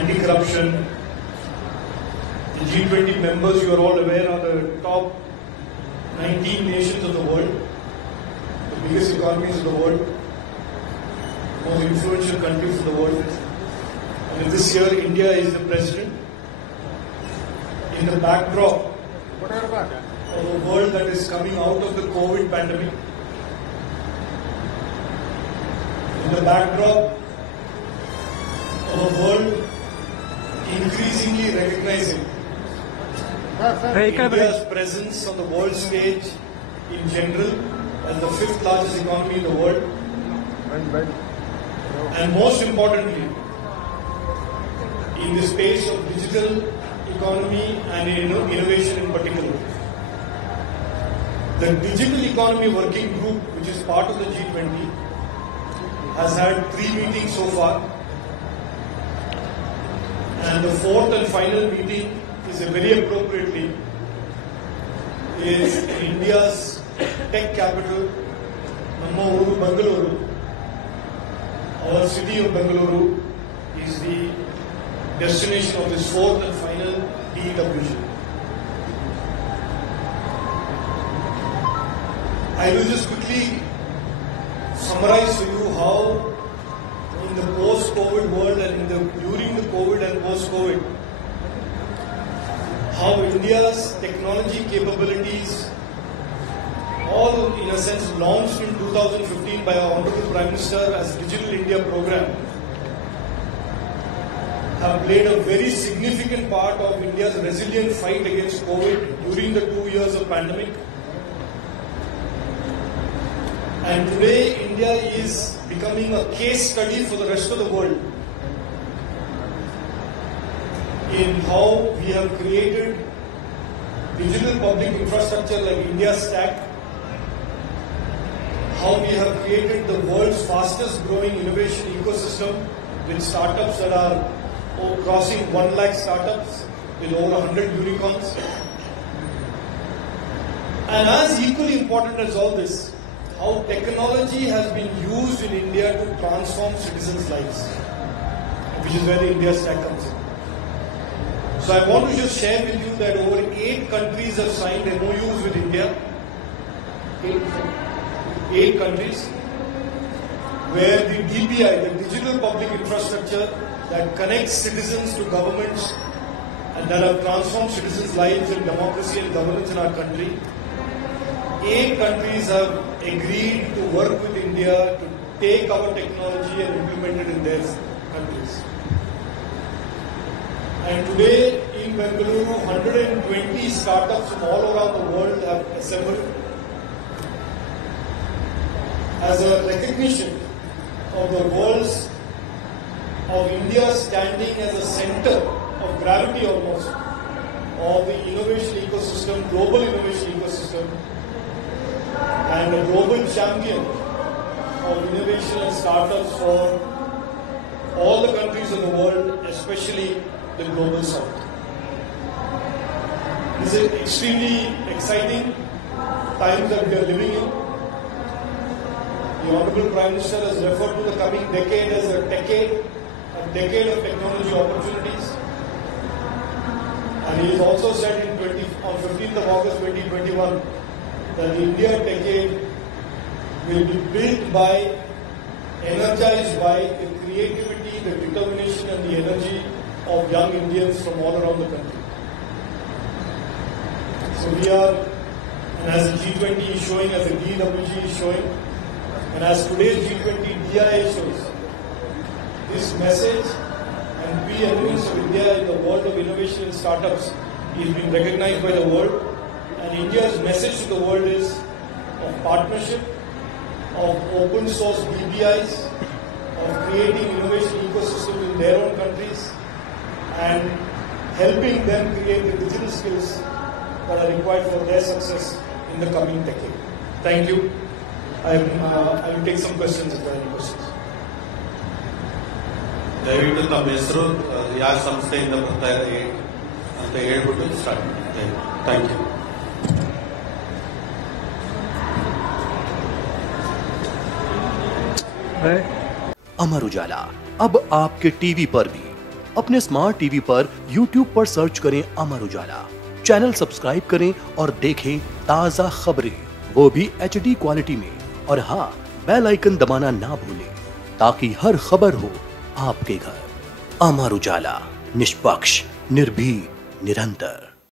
anti-corruption. The G20 members, you are all aware, are the top 19 nations of the world, the biggest economies of the world, most influential countries of the world. And this year, India is the president. In the backdrop of a world that is coming out of the COVID pandemic, in the backdrop of a world increasingly recognizing India's presence on the world stage in general as the fifth largest economy in the world, and most importantly, in the space of digital economy and innovation in particular. The Digital Economy Working Group, which is part of the G20, has had 3 meetings so far, and the fourth and final meeting is very appropriately is India's tech capital, Bangalore. Our city of Bangalore is the destination of this fourth and final DEWG. I will just quickly summarize for you how in the post-COVID world and during the COVID and post-COVID, how India's technology capabilities, all in a sense launched in 2015 by our Honorable Prime Minister as Digital India program, have played a very significant part of India's resilient fight against COVID during the 2 years of pandemic. And today, India is becoming a case study for the rest of the world in how we have created digital public infrastructure like India Stack, how we have created the world's fastest growing innovation ecosystem with startups that are crossing 1 lakh startups with over 100 unicorns. And as equally important as all this, how technology has been used in India to transform citizens' lives, which is where the India Stack comes in. So I want to just share with you that over 8 countries have signed MOUs with India. 8 countries where the DPI, the digital public infrastructure that connects citizens to governments and that have transformed citizens' lives in democracy and governance in our country. 8 countries have agreed to work with India to take our technology and implement it in their countries. And today in Bengaluru, 120 startups from all around the world have assembled as a recognition of the world's, of India standing as a center of gravity almost of the innovation ecosystem, global innovation ecosystem, and a global champion of innovation and startups for all the countries of the world, especially the global south. This is extremely exciting times that we are living in. The Honorable Prime Minister has referred to the coming decade as a decade of technology opportunities. And he has also said on 15th of August 2021 that the India decade will be built by, energized by the creativity, the determination and the energy of young Indians from all around the country. So we are, and as the G20 is showing, as the DWG is showing, and as today's G20 DIA shows, this message and pre-eminence of India in the world of innovation and startups is being recognized by the world. And India's message to the world is of partnership, of open source BPIs, of creating innovation ecosystems in their own countries, and helping them create the digital skills that are required for their success in the coming decade. Thank you. I will take some questions if there are any questions. ದಯವಿಟ್ಟು ತಮ್ಮ ಹೆಸರು ಯಾವ ಸಂಸ್ಥೆಯಿಂದ ಬರ್ತಾ ಇದೆ ಅಂತ ಹೇಳ್ಬಿಟ್ಟು start ಮಾಡ್ತೇವೆ. Thank you. अमर उजाला अब आपके टीवी पर भी। अपने स्मार्ट टीवी पर YouTube पर सर्च करें अमर उजाला, चैनल सब्सक्राइब करें और देखें ताजा खबरें, वो भी HD क्वालिटी में। और हाँ, बेल आइकन दबाना ना भूलें ताकि हर खबर हो आपके घर। अमर उजाला, निष्पक्ष, निर्भीक, निरंतर।